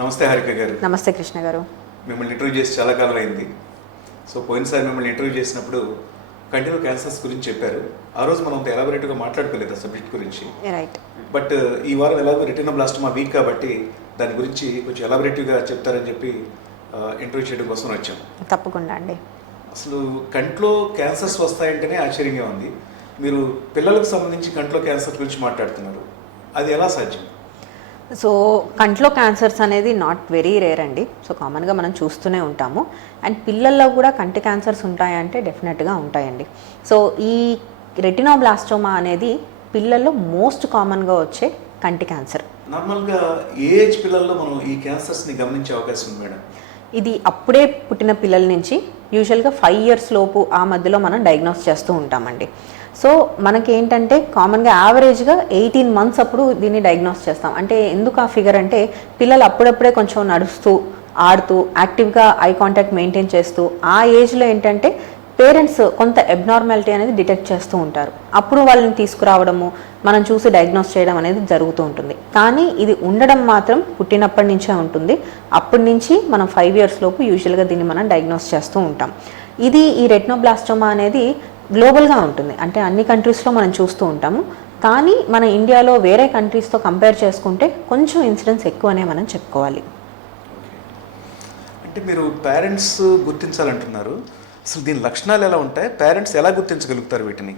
నమస్తే హారిక గారు. నమస్తే కృష్ణ గారు. మిమ్మల్ని ఇంటర్వ్యూ చేసి చాలా కాలం అయింది సో పోయినసారి మిమ్మల్ని ఇంటర్వ్యూ చేసినప్పుడు కంటిన్యూ క్యాన్సర్స్ గురించి చెప్పారు. ఆ రోజు మనం ఎలాబొరేట్గా మాట్లాడుకోలేదు ఆ సబ్జెక్ట్ గురించి. రైట్ బట్ ఈ వారం ఎలాగో రిటర్న్ బ్లాస్టమా వీక్ కాబట్టి దాని గురించి కొంచెం ఎలాబొరేటివ్గా చెప్తారని చెప్పి ఇంటర్వ్యూ చేయడం కోసం వచ్చాం. తప్పకుండా అండి. అసలు కంట్లో క్యాన్సర్స్ వస్తాయంటేనే ఆశ్చర్యంగా ఉంది. మీరు పిల్లలకు సంబంధించి కంట్లో క్యాన్సర్ గురించి మాట్లాడుతున్నారు. అది ఎలా సాధ్యం? సో కంట్లో క్యాన్సర్స్ అనేది నాట్ వెరీ రేర్ అండి. సో కామన్గా మనం చూస్తూనే ఉంటాము. అండ్ పిల్లల్లో కూడా కంటి క్యాన్సర్స్ ఉంటాయంటే డెఫినెట్గా ఉంటాయండి. సో ఈ రెటినోబ్లాస్టోమా అనేది పిల్లల్లో మోస్ట్ కామన్గా వచ్చే కంటి క్యాన్సర్. నార్మల్గా ఏ ఏజ్ పిల్లల్లో మనం ఈ క్యాన్సర్స్ని గమనించే అవకాశం ఉంది మేడం? ఇది అప్పుడే పుట్టిన పిల్లల నుంచి యూజువల్గా ఫైవ్ ఇయర్స్ లోపు ఆ మధ్యలో మనం డయాగ్నోస్ చేస్తూ ఉంటామండి. సో మనకేంటంటే కామన్గా యావరేజ్గా ఎయిటీన్ మంత్స్ అప్పుడు దీన్ని డయాగ్నోస్ చేస్తాం. అంటే ఎందుకు ఆ ఫిగర్ అంటే పిల్లలు అప్పుడప్పుడే కొంచెం నడుస్తూ ఆడుతూ యాక్టివ్గా ఐ కాంటాక్ట్ మెయింటైన్ చేస్తూ ఆ ఏజ్లో ఏంటంటే పేరెంట్స్ కొంత అబ్నార్మాలిటీ అనేది డిటెక్ట్ చేస్తూ ఉంటారు. అప్పుడు వాళ్ళని తీసుకురావడము మనం చూసి డయాగ్నోస్ చేయడం అనేది జరుగుతూ ఉంటుంది. కానీ ఇది ఉండడం మాత్రం పుట్టినప్పటి నుంచే ఉంటుంది. అప్పటి నుంచి మనం ఫైవ్ ఇయర్స్ లోపు యూజువల్గా దీన్ని మనం డయాగ్నోస్ చేస్తూ ఉంటాం. ఇది ఈ రెట్నోబ్లాస్టోమా అనేది గ్లోబల్గా ఉంటుంది. అంటే అన్ని కంట్రీస్లో మనం చూస్తూ ఉంటాము. కానీ మన ఇండియాలో వేరే కంట్రీస్తో కంపేర్ చేసుకుంటే కొంచెం ఇన్సిడెన్స్ ఎక్కువనే మనం చెప్పుకోవాలి. అంటే మీరు పేరెంట్స్ గుర్తించాలంటున్నారు. అసలు దీని లక్షణాలు ఎలా ఉంటాయి? పేరెంట్స్ ఎలా గుర్తించగలుగుతారు వీటిని?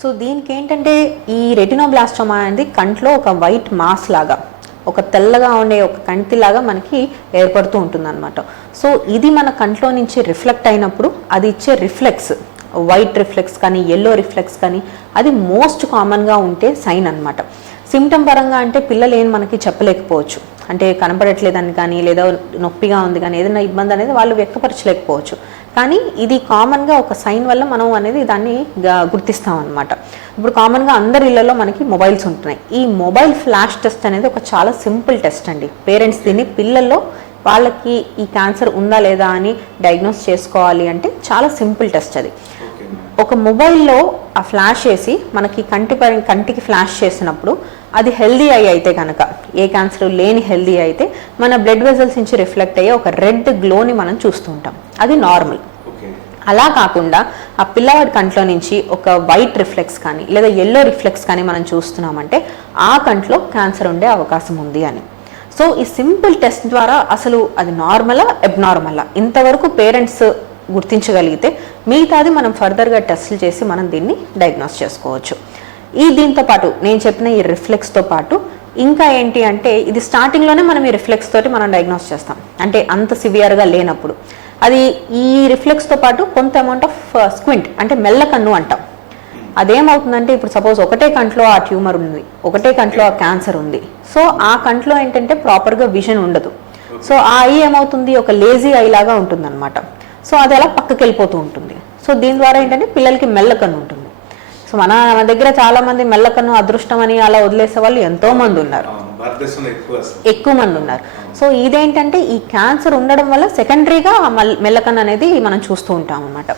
సో దీనికి ఏంటంటే ఈ రెటినోబ్లాస్టోమా అనేది కంట్లో ఒక వైట్ మాస్ లాగా ఒక తెల్లగా ఉండే ఒక కంటిలాగా మనకి ఏర్పడుతూ ఉంటుంది అనమాట సో ఇది మన కంట్లో నుంచి రిఫ్లెక్ట్ అయినప్పుడు అది ఇచ్చే రిఫ్లెక్స్ వైట్ రిఫ్లెక్స్ కానీ ఎల్లో రిఫ్లెక్స్ కానీ అది మోస్ట్ కామన్గా ఉంటే సైన్ అన్నమాట. సిమ్టమ్ పరంగా అంటే పిల్లలు ఏం మనకి చెప్పలేకపోవచ్చు. అంటే కనపడట్లేదని కానీ లేదా నొప్పిగా ఉంది కానీ ఏదైనా ఇబ్బంది అనేది వాళ్ళు వ్యక్తపరచలేకపోవచ్చు. కానీ ఇది కామన్గా ఒక సైన్ వల్ల మనం అనేది దాన్ని గుర్తిస్తాం అనమాట ఇప్పుడు కామన్గా అందరి ఇళ్ళలో మనకి మొబైల్స్ ఉంటున్నాయి. ఈ మొబైల్ ఫ్లాష్ టెస్ట్ అనేది ఒక చాలా సింపుల్ టెస్ట్ అండి. పేరెంట్స్ దీన్ని పిల్లల్లో వాళ్ళకి ఈ క్యాన్సర్ ఉందా లేదా అని డయాగ్నోస్ చేసుకోవాలి అంటే చాలా సింపుల్ టెస్ట్ అది. ఒక మొబైల్లో ఆ ఫ్లాష్ వేసి మనకి కంటి కంటికి ఫ్లాష్ చేసినప్పుడు అది హెల్దీ అయి అయితే కనుక ఏ క్యాన్సర్ లేని హెల్దీ అయితే మన బ్లడ్ వెజల్స్ నుంచి రిఫ్లెక్ట్ అయ్యే ఒక రెడ్ గ్లోని మనం చూస్తుంటాం అది నార్మల్. అలా కాకుండా ఆ పిల్లవాడి కంట్లో నుంచి ఒక వైట్ రిఫ్లెక్స్ కానీ లేదా ఎల్లో రిఫ్లెక్స్ కానీ మనం చూస్తున్నామంటే ఆ కంట్లో క్యాన్సర్ ఉండే అవకాశం ఉంది అని. సో ఈ సింపుల్ టెస్ట్ ద్వారా అసలు అది నార్మలా అబ్నార్మలా? ఇంతవరకు పేరెంట్స్ గుర్తించగలిగితే మిగతాది మనం ఫర్దర్గా టెస్టులు చేసి మనం దీన్ని డయాగ్నోస్ చేసుకోవచ్చు. ఈ దీంతో పాటు నేను చెప్పిన ఈ రిఫ్లెక్స్తో పాటు ఇంకా ఏంటి అంటే ఇది స్టార్టింగ్లోనే మనం ఈ రిఫ్లెక్స్ తోటి మనం డయాగ్నోస్ చేస్తాం. అంటే అంత సివియర్గా లేనప్పుడు. అది ఈ రిఫ్లెక్స్తో పాటు కొంత అమౌంట్ ఆఫ్ స్క్వింట్ అంటే మెల్ల కన్ను అంటాం. అదేమవుతుందంటే ఇప్పుడు సపోజ్ ఒకటే కంట్లో ఆ ట్యూమర్ ఉంది ఒకటే కంట్లో ఆ క్యాన్సర్ ఉంది. సో ఆ కంట్లో ఏంటంటే ప్రాపర్గా విజన్ ఉండదు. సో ఆ ఐ ఏమవుతుంది? ఒక లేజీ ఐ లాగా ఉంటుంది అనమాట సో అది అలా పక్కకి వెళ్ళిపోతూ ఉంటుంది. సో దీని ద్వారా ఏంటంటే పిల్లలకి మెల్ల కన్ను ఉంటుంది. మన మన దగ్గర చాలా మంది మెల్లకన్ను అదృష్టం అని అలా వదిలేసే వాళ్ళు ఎంతో మంది ఉన్నారు ఎక్కువ మంది ఉన్నారు. సో ఇదేంటంటే ఈ క్యాన్సర్ ఉండడం వల్ల సెకండరీగా మెల్లకన్ను అనేది మనం చూస్తూ ఉంటాం అనమాట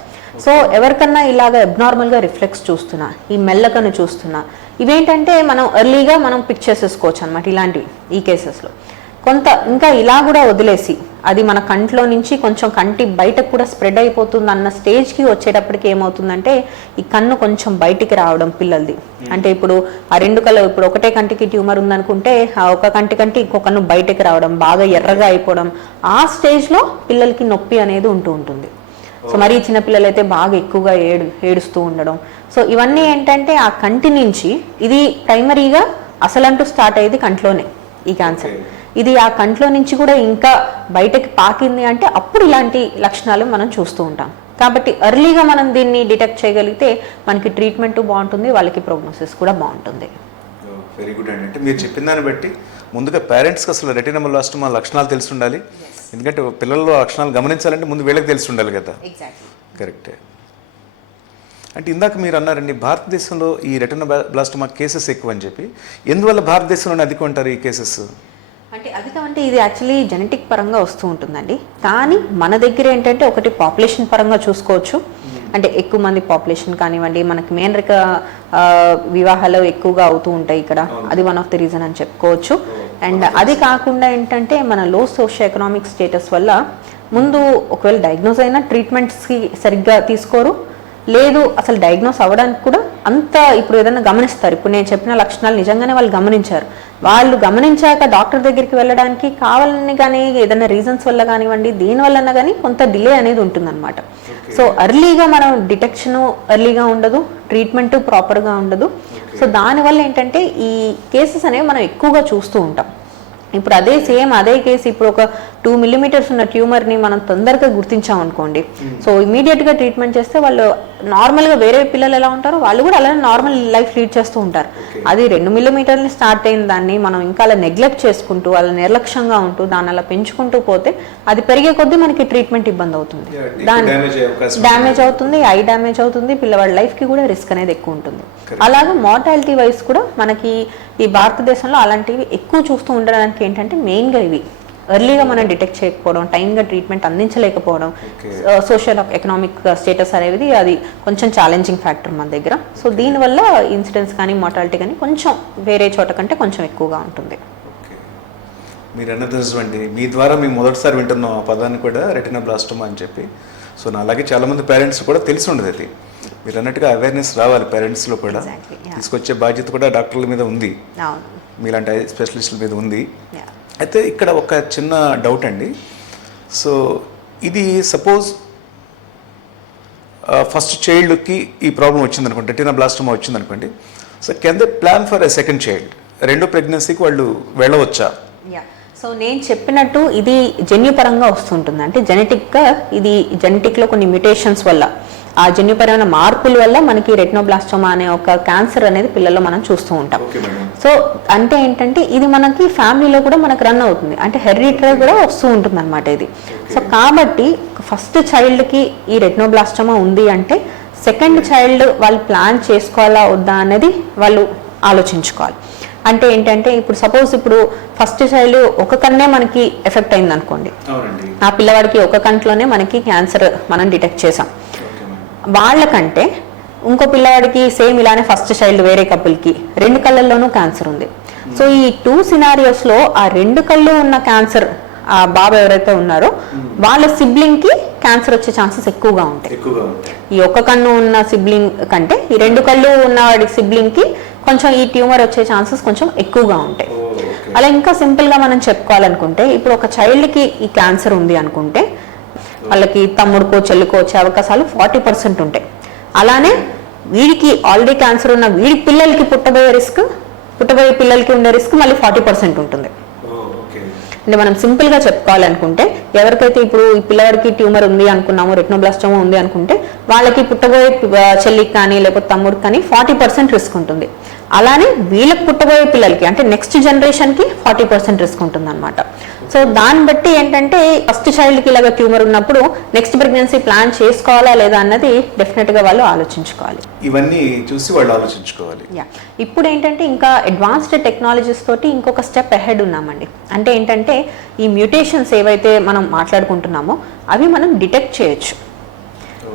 సో ఎవరికన్నా ఇలాగ అబ్నార్మల్గా రిఫ్లెక్స్ చూస్తున్నా ఈ మెల్లకన్ను చూస్తున్నా ఇవేంటంటే మనం ఎర్లీగా మనం పిక్ చేసేసుకోవచ్చు అనమాట ఇలాంటివి ఈ కేసెస్లో. కొంత ఇంకా ఇలా కూడా వదిలేసి అది మన కంట్లో నుంచి కొంచెం కంటి బయటకు కూడా స్ప్రెడ్ అయిపోతుంది అన్న స్టేజ్కి వచ్చేటప్పటికి ఏమవుతుందంటే ఈ కన్ను కొంచెం బయటికి రావడం పిల్లలది. అంటే ఇప్పుడు ఆ రెండు కళ్ళు ఇప్పుడు ఒకటే కంటికి ట్యూమర్ ఉందనుకుంటే ఆ ఒక కంటి కంటి ఇంకో కన్ను బయటికి రావడం బాగా ఎర్రగా అయిపోవడం ఆ స్టేజ్లో పిల్లలకి నొప్పి అనేది ఉంటూ ఉంటుంది. సో మరీ చిన్న పిల్లలు అయితే బాగా ఎక్కువగా ఏడు ఏడుస్తూ ఉండడం. సో ఇవన్నీ ఏంటంటే ఆ కంటి నుంచి ఇది ప్రైమరీగా అసలంటూ స్టార్ట్ అయ్యేది కంట్లోనే ఈ క్యాన్సర్. ఇది ఆ కంట్లో నుంచి కూడా ఇంకా బయటకి పాకింది అంటే అప్పుడు ఇలాంటి లక్షణాలు మనం చూస్తూ ఉంటాం. కాబట్టి ఎర్లీగా మనం దీన్ని డిటెక్ట్ చేయగలిగితే మనకి ట్రీట్మెంట్ బాగుంటుంది వాళ్ళకి ప్రోగ్నోసిస్ కూడా బాగుంటుంది. వెరీ గుడ్ అండి. అంటే మీరు చెప్పిన దాన్ని బట్టి ముందుగా పేరెంట్స్కి అసలు రెటినమలాస్టమా లక్షణాలు తెలిసి ఉండాలి ఎందుకంటే పిల్లల్లో లక్షణాలు గమనించాలంటే ముందు వీళ్ళకి తెలిసి ఉండాలి కదా కరెక్టే అంటే ఇందాక మీరు అన్నారండి భారతదేశంలో ఈ రెటిన బ్లాస్టమా కేసెస్ ఎక్కువ అని చెప్పి. ఎందువల్ల భారతదేశంలోనే అధికం అంటారు ఈ కేసెస్ అంటే అధికం అంటే ఇది యాక్చువల్లీ జెనెటిక్ పరంగా వస్తూ ఉంటుందండి. కానీ మన దగ్గర ఏంటంటే ఒకటి పాపులేషన్ పరంగా చూసుకోవచ్చు. అంటే ఎక్కువ మంది పాపులేషన్ కానివ్వండి మనకి మెయిన్ రిక ఆ, వివాహాలు ఎక్కువగా అవుతూ ఉంటాయి ఇక్కడ. అది వన్ ఆఫ్ ది రీజన్ అని చెప్పుకోవచ్చు. అండ్ అది కాకుండా ఏంటంటే మన లో సోషియో ఎకనామిక్ స్టేటస్ వల్ల ముందు ఒకవేళ డయాగ్నోస్ అయినా ట్రీట్మెంట్స్కి సరిగ్గా తీసుకోరు. లేదు అసలు డయాగ్నోస్ అవ్వడానికి కూడా అంత ఇప్పుడు ఏదైనా గమనిస్తారు. ఇప్పుడు నేను చెప్పిన లక్షణాలు నిజంగానే వాళ్ళు గమనించారు. వాళ్ళు గమనించాక డాక్టర్ దగ్గరికి వెళ్ళడానికి కావాలని కానీ ఏదైనా రీజన్స్ వల్ల కానివ్వండి దేని వలన కానీ కొంత డిలే అనేది ఉంటుందన్నమాట. సో అర్లీగా మనం డిటెక్షన్ ఎర్లీగా ఉండదు ట్రీట్మెంట్ ప్రాపర్గా ఉండదు. సో దానివల్ల ఏంటంటే ఈ కేసెస్ అనేవి మనం ఎక్కువగా చూస్తూ ఉంటాం. ఇప్పుడు అదే సేమ్ అదే కేసు ఇప్పుడు ఒక టూ మిల్లీమీటర్స్ ఉన్న ట్యూమర్ని మనం తొందరగా గుర్తించాం అనుకోండి. సో ఇమీడియట్గా ట్రీట్మెంట్ చేస్తే వాళ్ళు నార్మల్గా వేరే పిల్లలు ఎలా ఉంటారో వాళ్ళు కూడా అలానే నార్మల్ లైఫ్ లీడ్ చేస్తూ ఉంటారు. అది రెండు మిల్లీమీటర్ని స్టార్ట్ అయిన దాన్ని మనం ఇంకా అలా నెగ్లెక్ట్ చేసుకుంటూ అలా నిర్లక్ష్యంగా ఉంటూ దాన్ని అలా పెంచుకుంటూ పోతే అది పెరిగే కొద్దీ మనకి ట్రీట్మెంట్ ఇబ్బంది అవుతుంది. దాని డ్యామేజ్ అవుతుంది ఐ డ్యామేజ్ అవుతుంది పిల్లవాడి లైఫ్కి కూడా రిస్క్ అనేది ఎక్కువ ఉంటుంది. అలాగే మార్టాలిటీ వైజ్ కూడా మనకి ఈ భారతదేశంలో అలాంటివి ఎక్కువ చూస్తూ ఉండడానికి ఏంటంటే మెయిన్గా ఇవి. ఎర్లీగా మనం డిటెక్ట్ చేయకపోవడం టైంగా ట్రీట్మెంట్ అందించలేకపోవడం. సోషల్ ఎకనామిక్ స్టేటస్ అనేది అది కొంచెం ఛాలెంజింగ్ ఫ్యాక్టర్ మన దగ్గర. సో దీనివల్ల ఇన్సిడెంట్స్ కానీ మార్టాలిటీ కానీ కొంచెం వేరే చోట కంటే కొంచెం ఎక్కువగా ఉంటుంది. మీరు అన్నది మీ ద్వారా మేము మొదటిసారి వింటున్నాం ఆ పదాన్ని కూడా రెటినా బ్లాస్టోమా అని చెప్పి. సో నా అలాగే చాలామంది పేరెంట్స్ కూడా తెలిసి ఉండదు అది. మీరు అన్నట్టుగా అవేర్నెస్ రావాలి పేరెంట్స్లో కూడా. తీసుకొచ్చే బాధ్యత కూడా డాక్టర్ల మీద ఉంది. మీలాంటి స్పెషలిస్టుల మీద ఉంది. అయితే ఇక్కడ ఒక చిన్న డౌట్ అండి. సో ఇది సపోజ్ ఫస్ట్ చైల్డ్కి ఈ ప్రాబ్లం వచ్చింది అనుకోండి రెటినా బ్లాస్టోమా వచ్చింది అనుకోండి so can they plan for a second child రెండో ప్రెగ్నెన్సీకి వాళ్ళు వెళ్ళవచ్చా? యా సో నేను చెప్పినట్టు ఇది జన్యుపరంగా వస్తుంటుంది. అంటే జెనెటిక్గా ఇది జెనెటిక్లో కొన్ని మ్యూటేషన్స్ వల్ల ఆ జన్యుపరమైన మార్పుల వల్ల మనకి రెటినోబ్లాస్టోమా అనే ఒక క్యాన్సర్ అనేది పిల్లల్లో మనం చూస్తూ ఉంటాం. సో అంటే ఏంటంటే ఇది మనకి ఫ్యామిలీలో కూడా మనకు రన్ అవుతుంది. అంటే హెరిడిటరీ కూడా వస్తూ ఉంటుంది అనమాట ఇది సో కాబట్టి ఫస్ట్ చైల్డ్కి ఈ రెటినోబ్లాస్టోమా ఉంది అంటే సెకండ్ చైల్డ్ వాళ్ళు ప్లాన్ చేసుకోవాలా వద్దా అనేది వాళ్ళు ఆలోచించుకోవాలి. అంటే ఏంటంటే ఇప్పుడు సపోజ్ ఇప్పుడు ఫస్ట్ చైల్డ్ ఒక కన్నే మనకి ఎఫెక్ట్ అయింది అనుకోండి ఆ పిల్లవాడికి ఒక కంట్లోనే మనకి క్యాన్సర్ మనం డిటెక్ట్ చేసాం వాళ్ళకంటే ఇంకో పిల్లవాడికి సేమ్ ఇలానే ఫస్ట్ చైల్డ్ వేరే కపుల్కి రెండు కళ్ళల్లోనూ క్యాన్సర్ ఉంది. సో ఈ టూ సినారియోస్లో ఆ రెండు కళ్ళు ఉన్న క్యాన్సర్ ఆ బాబు ఎవరైతే ఉన్నారో వాళ్ళ సిబ్లింగ్కి క్యాన్సర్ వచ్చే ఛాన్సెస్ ఎక్కువగా ఉంటాయి. ఎక్కువగా ఉంటాయి. ఈ ఒక్క కన్ను ఉన్న సిబ్లింగ్ కంటే ఈ రెండు కళ్ళు ఉన్న వాడి సిబ్లింగ్కి కొంచెం ఈ ట్యూమర్ వచ్చే ఛాన్సెస్ కొంచెం ఎక్కువగా ఉంటాయి. అలా ఇంకా సింపుల్గా మనం చెప్పుకోవాలనుకుంటే ఇప్పుడు ఒక చైల్డ్కి ఈ క్యాన్సర్ ఉంది అనుకుంటే వాళ్ళకి తమ్ముడుకో చెల్లుకో వచ్చే అవకాశాలు ఫార్టీ పర్సెంట్ ఉంటాయి. అలానే వీడికి ఆల్రెడీ క్యాన్సర్ ఉన్న వీడి పిల్లలకి పుట్టబోయే రిస్క్ పుట్టబోయే పిల్లలకి ఉండే రిస్క్ మళ్ళీ ఫార్టీ పర్సెంట్ ఉంటుంది. అంటే మనం సింపుల్గా చెప్పుకోవాలనుకుంటే ఎవరికైతే ఇప్పుడు ఈ పిల్లవాడికి ట్యూమర్ ఉంది అనుకున్నాము రెటినోబ్లాస్టోమా ఉంది అనుకుంటే వాళ్ళకి పుట్టబోయే చెల్లికి కానీ లేకపోతే తమ్ముడికి కానీ ఫార్టీ పర్సెంట్ రిస్క్ ఉంటుంది. అలానే వీళ్ళకి పుట్టబోయే పిల్లలకి అంటే నెక్స్ట్ జనరేషన్కి ఫార్టీ పర్సెంట్ రిస్క్ ఉంటుంది అనమాట సో దాన్ని బట్టి ఏంటంటే ఫస్ట్ చైల్డ్కి ఇలాగ ట్యూమర్ ఉన్నప్పుడు నెక్స్ట్ ప్రెగ్నెన్సీ ప్లాన్ చేసుకోవాలా లేదా అన్నది డెఫినెట్గా వాళ్ళు ఆలోచించుకోవాలి. ఇవన్నీ చూసి వాళ్ళు ఆలోచించుకోవాలి. ఇప్పుడు ఏంటంటే ఇంకా అడ్వాన్స్డ్ టెక్నాలజీస్ తోటి ఇంకొక స్టెప్ అహెడ్ ఉన్నామండి. అంటే ఏంటంటే ఈ మ్యూటేషన్స్ ఏవైతే మనం మాట్లాడుకుంటున్నామో అవి మనం డిటెక్ట్ చేయొచ్చు.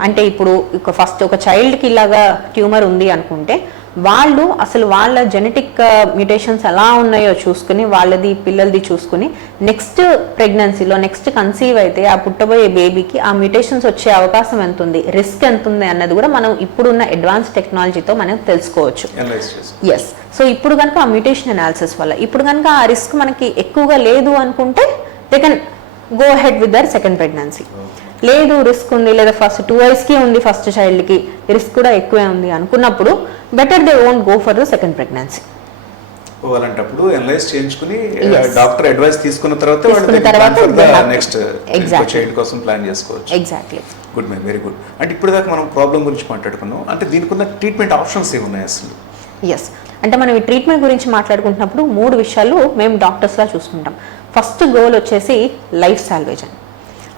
అంటే ఇప్పుడు ఫస్ట్ ఒక చైల్డ్కి ఇలాగా ట్యూమర్ ఉంది అనుకుంటే వాళ్ళు అసలు వాళ్ళ జెనెటిక్ మ్యూటేషన్స్ ఎలా ఉన్నాయో చూసుకుని వాళ్ళది పిల్లలది చూసుకుని నెక్స్ట్ ప్రెగ్నెన్సీలో నెక్స్ట్ కన్సీవ్ అయితే ఆ పుట్టబోయే బేబీకి ఆ మ్యూటేషన్స్ వచ్చే అవకాశం ఎంత ఉంది రిస్క్ ఎంత ఉంది అన్నది కూడా మనం ఇప్పుడున్న అడ్వాన్స్ టెక్నాలజీతో మనం తెలుసుకోవచ్చు. ఎస్ సో ఇప్పుడు కనుక ఆ మ్యూటేషన్ అనాలిసిస్ వల్ల ఇప్పుడు కనుక ఆ రిస్క్ మనకి ఎక్కువగా లేదు అనుకుంటే they can go head with their second pregnancy లేదు రిస్క్ ఉంది లేదా ఫస్ట్ టూ కి ఉంది ఫస్ట్ చైల్డ్కి రిస్క్ కూడా ఎక్కువే ఉంది అనుకున్నప్పుడు better they won't go for the second pregnancy అలాంటప్పుడు అనలైజ్ చేయించుకుని. డాక్టర్ అడ్వైస్ తీసుకున్న తర్వాత తర్వాత నెక్స్ట్. చైల్డ్ కోసం ప్లాన్ చేసుకోవచ్చు. Exactly good ma'am very good అంటే ఇప్పుడు దాకా మనం ప్రాబ్లం గురించి మాట్లాడుకున్నాం. అంటే దీనికి ఉన్న ట్రీట్మెంట్ ఆప్షన్స్ ఏమున్నాయి అసలు? ఎస్ అంటే మనం ఈ ట్రీట్మెంట్ గురించి మాట్లాడుకుంటున్నప్పుడు మూడు విషయాలు మేము డాక్టర్స్లా చూసుకుంటాం. ఫస్ట్ గోల్ వచ్చేసి లైఫ్ సాల్వేజన్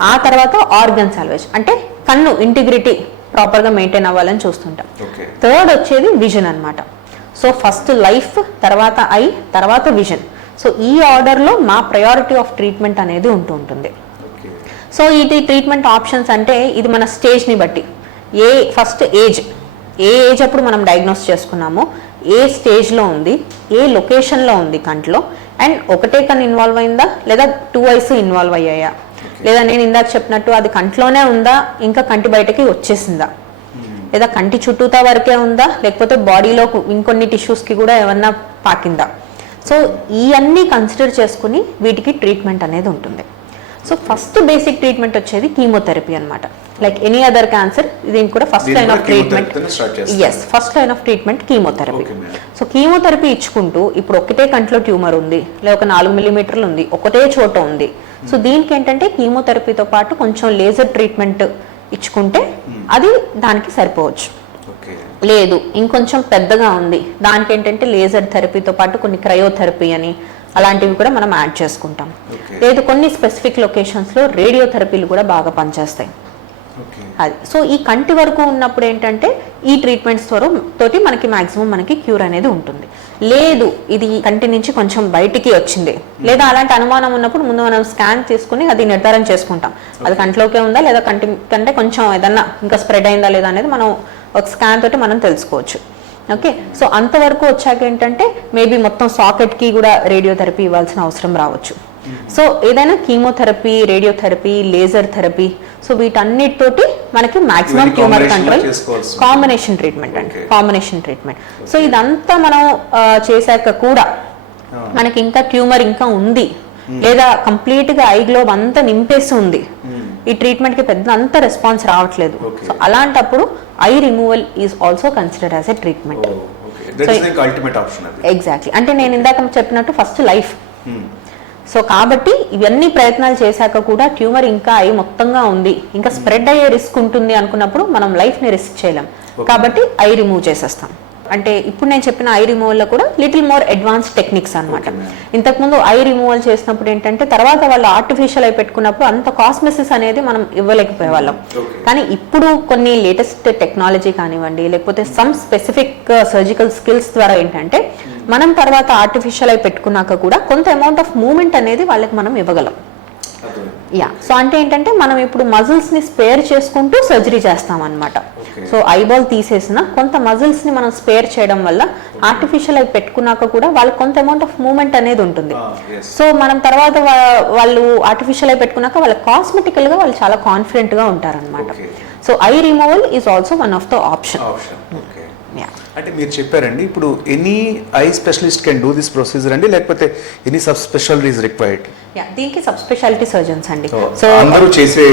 ఆ తర్వాత ఆర్గన్ సాల్వేజ్ అంటే కన్ను ఇంటిగ్రిటీ ప్రాపర్గా మెయింటైన్ అవ్వాలని చూస్తుంటాం. థర్డ్ వచ్చేది విజన్ అన్నమాట. సో ఫస్ట్ లైఫ్ తర్వాత ఐ తర్వాత విజన్ సో ఈ ఆర్డర్లో మా ప్రయారిటీ ఆఫ్ ట్రీట్మెంట్ అనేది ఉంటూ ఉంటుంది. సో ఇది ట్రీట్మెంట్ ఆప్షన్స్ అంటే ఇది మన స్టేజ్ని బట్టి. ఏ ఫస్ట్ ఏజ్ ఏ ఏజ్ అప్పుడు మనం డయాగ్నోస్ చేసుకున్నామో ఏ స్టేజ్లో ఉంది ఏ లొకేషన్లో ఉంది కంట్లో అండ్ ఒకటే కన్ను ఇన్వాల్వ్ అయిందా లేదా టూ ఐస్ ఇన్వాల్వ్ అయ్యాయా? లేదా నేను ఇందాక చెప్పినట్టు అది కంట్లోనే ఉందా? ఇంకా కంటి బయటకి వచ్చేసిందా? లేదా కంటి చుట్టూతా వరకే ఉందా? లేకపోతే బాడీలో ఇంకొన్ని టిష్యూస్కి కూడా ఏమన్నా పాకిందా? సో ఇవన్నీ కన్సిడర్ చేసుకుని వీటికి ట్రీట్మెంట్ అనేది ఉంటుంది. సో ఫస్ట్ బేసిక్ ట్రీట్మెంట్ వచ్చేది కీమోథెరపీ అన్నమాట. లైక్ ఎనీ అదర్ క్యాన్సర్ దీనికి కూడా first line of treatment. Yes first line of treatment chemotherapy. So chemotherapy ఇచ్చుకుంటూ ఇప్పుడు ఒకటే కంట్లో ట్యూమర్ ఉంది లేదా ఒక నాలుగు మిల్లీమీటర్లు ఉంది ఒకటే చోట ఉంది. సో దీనికి ఏంటంటే కీమోథెరపీతో పాటు కొంచెం లేజర్ ట్రీట్మెంట్ ఇచ్చుకుంటే అది దానికి సరిపోవచ్చు. లేదు ఇంకొంచెం పెద్దగా ఉంది. దానికి ఏంటంటే లేజర్ థెరపీతో పాటు కొన్ని క్రయోథెరపీ అని అలాంటివి కూడా మనం యాడ్ చేసుకుంటాం. లేదు కొన్ని స్పెసిఫిక్ లొకేషన్స్లో రేడియోథెరపీలు కూడా బాగా పనిచేస్తాయి. అది. సో ఈ కంటి వరకు ఉన్నప్పుడు ఏంటంటే ఈ ట్రీట్మెంట్స్ త్వర తోటి మనకి మాక్సిమం మనకి క్యూర్ అనేది ఉంటుంది. లేదు ఇది కంటి నుంచి కొంచెం బయటికి వచ్చింది. లేదా అలాంటి అనుమానం ఉన్నప్పుడు ముందు మనం స్కాన్ తీసుకుని అది నిర్ధారణ చేసుకుంటాం. అది కంట్లోకే ఉందా లేదా కంటి కంటే కొంచెం ఏదన్నా ఇంకా స్ప్రెడ్ అయిందా లేదా అనేది మనం ఒక స్కాన్ తోటి మనం తెలుసుకోవచ్చు. ఓకే? సో అంతవరకు వచ్చాక ఏంటంటే మేబీ మొత్తం సాకెట్కి కూడా రేడియోథెరపీ ఇవ్వాల్సిన అవసరం రావచ్చు. సో ఏదైనా chemotherapy radiotherapy laser therapy so వీటన్నిటితోటి మనకి maximum tumour control. Combination treatment అండి. కాంబినేషన్ ట్రీట్మెంట్ సో ఇదంతా మనం చేశాక కూడా. మనకి ఇంకా ట్యూమర్ ఇంకా ఉంది. లేదా కంప్లీట్గా ఐ గ్లోబ్ అంతా నింపేసి ఉంది. ఈ ట్రీట్మెంట్కి పెద్ద అంత రెస్పాన్స్ రావట్లేదు. సో అలాంటప్పుడు eye removal is also considered as a treatment exactly అంటే నేను ఇందాక చెప్పినట్టు ఫస్ట్ లైఫ్ Hmm. సో కాబట్టి ఇవన్నీ ప్రయత్నాలు చేశాక కూడా ట్యూమర్ ఇంకా అయి మొత్తంగా ఉంది. ఇంకా స్ప్రెడ్ అయ్యే రిస్క్ ఉంటుంది అనుకున్నప్పుడు మనం లైఫ్ని రిస్క్ చేయలేం. కాబట్టి ఐ రిమూవ్ చేసేస్తాం. అంటే ఇప్పుడు నేను చెప్పిన ఐ రిమూవల్లో కూడా little more advance techniques ma'am. ఇంతకుముందు ఐ రిమూవల్ చేసినప్పుడు ఏంటంటే తర్వాత వాళ్ళు ఆర్టిఫిషియల్ అయి పెట్టుకున్నప్పుడు అంత కాస్మెసిస్ అనేది మనం ఇవ్వలేకపోయే వాళ్ళం. కానీ ఇప్పుడు కొన్ని లేటెస్ట్ టెక్నాలజీ కానివ్వండి లేకపోతే సమ్ స్పెసిఫిక్ సర్జికల్ స్కిల్స్ ద్వారా ఏంటంటే మనం తర్వాత ఆర్టిఫిషియల్ అయి పెట్టుకున్నాక కూడా కొంత అమౌంట్ ఆఫ్ మూమెంట్ అనేది వాళ్ళకి మనం ఇవ్వగలం. యా సో అంటే ఏంటంటే మనం ఇప్పుడు మజిల్స్ని స్పేర్ చేసుకుంటూ సర్జరీ చేస్తాం అనమాట. సో ఐబాల్ తీసేసిన కొంత మజిల్స్ని మనం స్పేర్ చేయడం వల్ల ఆర్టిఫిషియల్ అయి పెట్టుకున్నాక కూడా వాళ్ళకి కొంత అమౌంట్ ఆఫ్ మూమెంట్ అనేది ఉంటుంది. సో మనం తర్వాత వాళ్ళు ఆర్టిఫిషియల్ అయి పెట్టుకున్నాక వాళ్ళ కాస్మెటికల్గా వాళ్ళు చాలా కాన్ఫిడెంట్గా ఉంటారన్నమాట. Okay. So eye removal is also one of the option అంటే మీరు చెప్పారండి ఇప్పుడు any eye specialist can do this procedure అండి లేకపోతే any sub speciality is required ya దీనికి సబ్ స్పెషాలిటీ సర్జన్స్ అండి సో అందరూ చేసే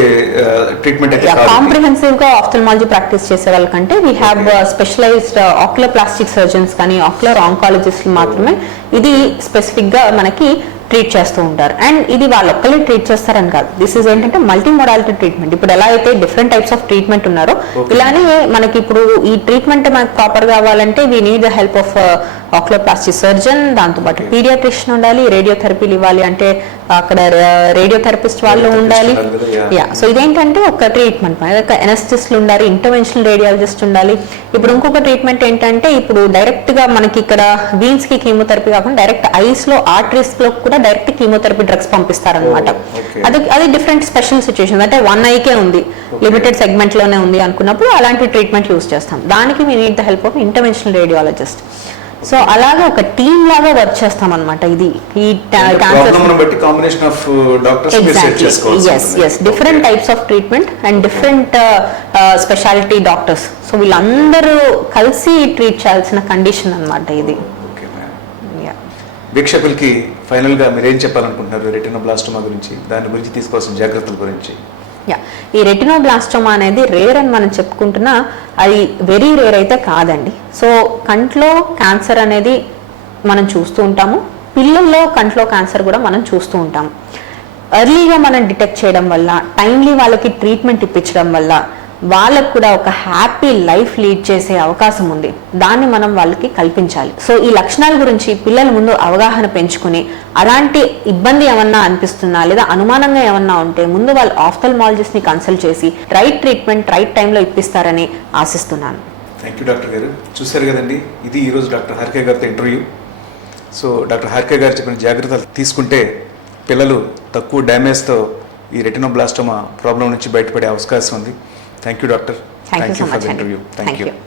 ట్రీట్మెంట్. కాంప్రిహెన్సివ్గా ఆఫ్థల్మాలజీ ప్రాక్టీస్ చేసే వాళ్ళకంటే we have specialised ocular plastic surgeons కానీ ఆక్యులర్ ఆంకాలజిస్ట్ మాత్రమే. ఇది స్పెసిఫిక్గా మనకి ట్రీట్ చేస్తూ ఉంటారు అండ్ ఇది వాళ్ళు ఒక్కరే ట్రీట్ చేస్తారని కాదు దిస్ ఇస్ ఏంటంటే మల్టీ మోడాలిటీ ట్రీట్మెంట్ ఇప్పుడు ఎలా అయితే డిఫరెంట్ టైప్స్ ఆఫ్ ట్రీట్మెంట్ ఉన్నారో. ఇలానే మనకి ఇప్పుడు ఈ ట్రీట్మెంట్ మనకు ప్రాపర్ కావాలంటే we need the help of ocular plastic surgeon దాంతోపాటు Okay. పీడియాట్రిషియన్ ఉండాలి రేడియోథెరపీలు ఇవ్వాలి అంటే అక్కడ రేడియోథెరపిస్ట్ వాళ్ళు ఉండాలి. యా సో ఇదేంటంటే ఒక ట్రీట్మెంట్ ఒక ఎనస్టిస్ట్లు ఉండాలి ఇంటర్వెన్షనల్ రేడియాలజిస్ట్ ఉండాలి. ఇప్పుడు ఇంకొక ట్రీట్మెంట్ ఏంటంటే ఇప్పుడు డైరెక్ట్గా మనకి ఇక్కడ వీన్స్కి కీమోథెరపీ కాకుండా డైరెక్ట్ ఐస్లో ఆర్టరీస్లో కూడా డైరెక్ట్ కీమోథెరపీ డ్రగ్స్ పంపిస్తారనమాట. అది అది డిఫరెంట్ స్పెషల్ సిచ్యువేషన్ అంటే వన్ ఐకే ఉంది. లిమిటెడ్ సెగ్మెంట్లోనే ఉంది అనుకున్నప్పుడు అలాంటి ట్రీట్మెంట్ యూస్ చేస్తాం. దానికి we need the help of interventional radiologist so అలాగే ఒక టీమ్ లాగా వర్క్ చేస్తాం అనమాట ఇది. ఈ ఎస్ yes different types of treatment and different speciality doctors so వీళ్ళందరూ కలిసి ట్రీట్ చేయాల్సిన కండిషన్ అన్నమాట ఇది. వీక్షకులకి ఫైనల్గా మీరు ఏం చెప్పాలనుకుంటున్నారు? రెటినోబ్లాస్టోమా గురించి దాని గురించి తీసుకోవాల్సిన జాగ్రత్తల గురించి. యా ఈ రెటినోబ్లాస్టోమా అనేది రేర్ అని మనం చెప్పుకుంటున్నా అది వెరీ రేర్ అయితే కాదండి. సో కంట్లో క్యాన్సర్ అనేది మనం చూస్తూ ఉంటాము. పిల్లల్లో కంట్లో క్యాన్సర్ కూడా మనం చూస్తూ ఉంటాము. ఎర్లీగా మనం డిటెక్ట్ చేయడం వల్ల టైమ్లీ వాళ్ళకి ట్రీట్మెంట్ ఇప్పించడం వల్ల వాళ్ళకు కూడా ఒక హ్యాపీ లైఫ్ లీడ్ చేసే అవకాశం ఉంది. దాన్ని మనం వాళ్ళకి కల్పించాలి. సో ఈ లక్షణాల గురించి పిల్లల ముందు అవగాహన పెంచుకుని అలాంటి ఇబ్బంది ఏమన్నా అనిపిస్తున్నా లేదా అనుమానంగా ఏమన్నా ఉంటే ముందు వాళ్ళు ఆఫ్థల్మాలజిస్ట్ని కన్సల్ట్ చేసి రైట్ ట్రీట్మెంట్ రైట్ టైంలో ఇప్పిస్తారని ఆశిస్తున్నాను. థ్యాంక్ యూ డాక్టర్ గారు. చూశారు కదండి ఇది ఈరోజు డాక్టర్ హర్కే గారితో ఇంటర్వ్యూ. సో డాక్టర్ హర్కే గారు చెప్పిన జాగ్రత్తలు తీసుకుంటే పిల్లలు తక్కువ డ్యామేజ్తో ఈ రెటినోబ్లాస్టోమా ప్రాబ్లం నుంచి బయటపడే అవకాశం ఉంది. Thank you, doctor. Thank, Thank you, you so for much, the interview. Thank, Thank you. you.